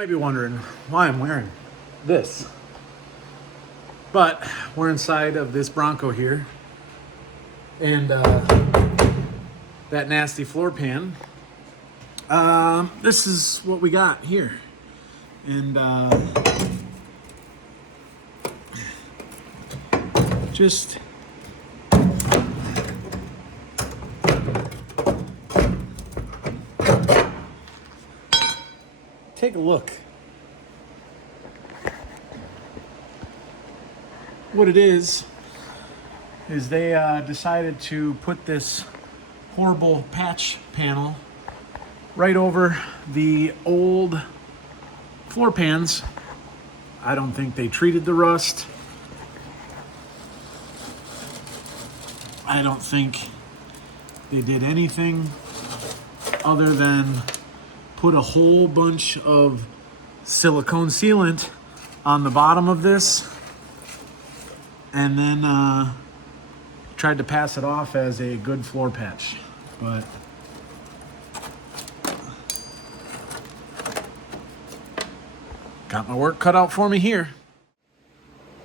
Might be wondering why I'm wearing this, but we're inside of this Bronco here, and that nasty floor pan. This is what we got here, and just take a look. What it is they decided to put this horrible patch panel right over the old floor pans. I don't think they treated the rust. I don't think they did anything other than put a whole bunch of silicone sealant on the bottom of this and then tried to pass it off as a good floor patch. But got my work cut out for me here.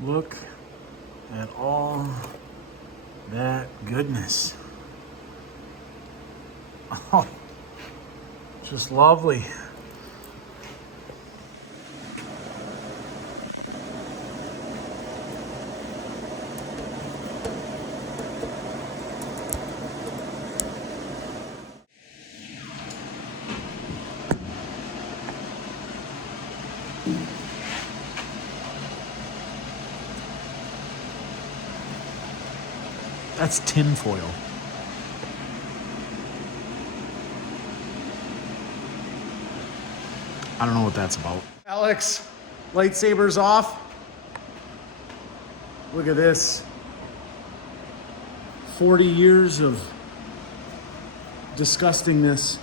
Look at all that goodness. Oh, just lovely. That's tin foil. I don't know what that's about. Alex, lightsaber's off. Look at this. 40 years of disgustingness.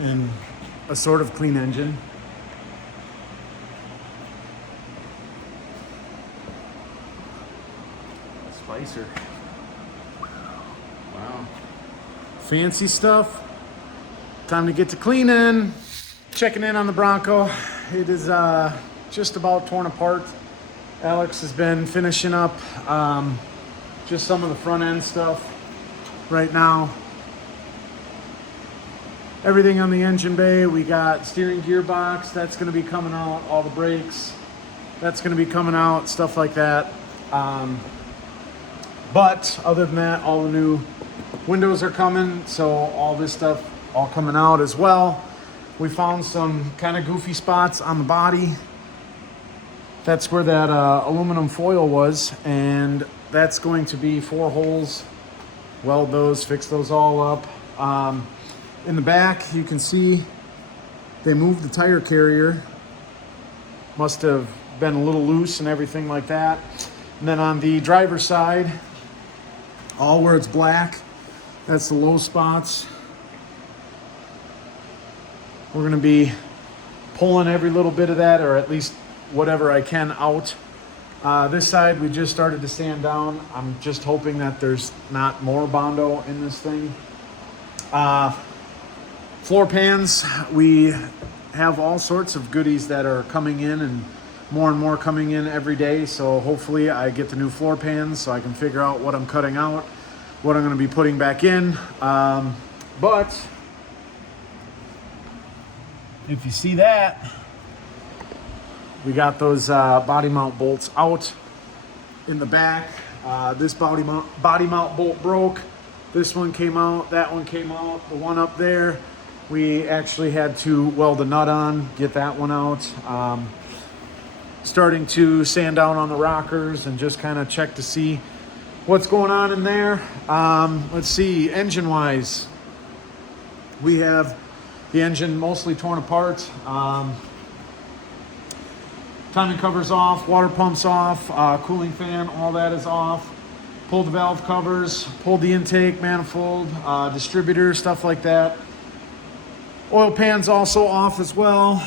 And a sort of clean engine. Spicer. Wow. Fancy stuff. Time to get to cleaning. Checking in on the Bronco. It is just about torn apart. Alex has been finishing up just some of the front end stuff right now. Everything on the engine bay. We got steering gearbox. That's going to be coming out. All the brakes. That's going to be coming out. Stuff like that. But other than that, all the new windows are coming, so all this stuff all coming out as well. We found some kind of goofy spots on the body. That's where that aluminum foil was, and that's going to be 4 holes. Weld those, fix those all up. In the back, you can see they moved the tire carrier. Must have been a little loose and everything like that. And then on the driver's side, all where it's black, that's the low spots. We're gonna be pulling every little bit of that, or at least whatever I can out. This side, we just started to sand down. I'm just hoping that there's not more Bondo in this thing. Floor pans, we have all sorts of goodies that are coming in, and more coming in every day. So hopefully I get the new floor pans so I can figure out what I'm cutting out, what I'm going to be putting back in. But if you see that, we got those body mount bolts out in the back. This body mount bolt broke. This one came out, that one came out, the one up there, we actually had to weld a nut on, get that one out. Starting to sand down on the rockers and just kind of check to see what's going on in there. Let's see, engine-wise, we have the engine mostly torn apart. Timing covers off, water pumps off, cooling fan, all that is off. Pulled the valve covers, pulled the intake, manifold, distributor, stuff like that. Oil pan's also off as well.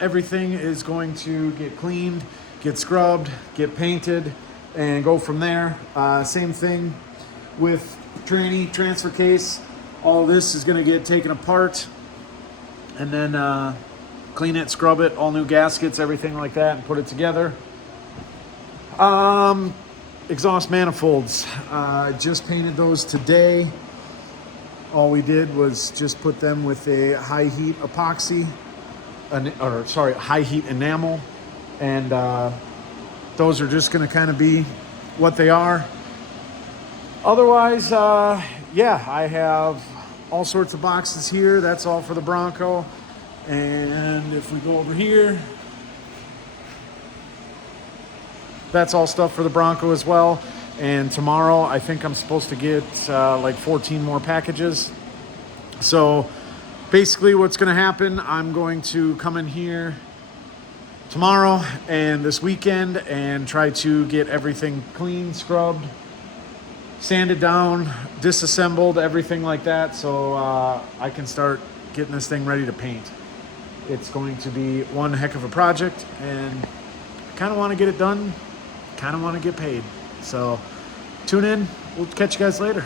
Everything is going to get cleaned, get scrubbed, get painted, and go from there. Same thing with tranny, transfer case. All this is gonna get taken apart and then clean it, scrub it, all new gaskets, everything like that, and put it together. Exhaust manifolds. Just painted those today. All we did was just put them with a high heat epoxy, high heat enamel, and those are just gonna kind of be what they are. Otherwise, yeah, I have all sorts of boxes here. That's all for the Bronco. And if we go over here, that's all stuff for the Bronco as well. And tomorrow, I think I'm supposed to get like 14 more packages. So basically what's gonna happen, I'm going to come in here tomorrow and this weekend and try to get everything clean, scrubbed, sanded down, disassembled, everything like that, so I can start getting this thing ready to paint. It's going to be one heck of a project, and I kind of want to get it done, kind of want to get paid. So tune in. We'll catch you guys later.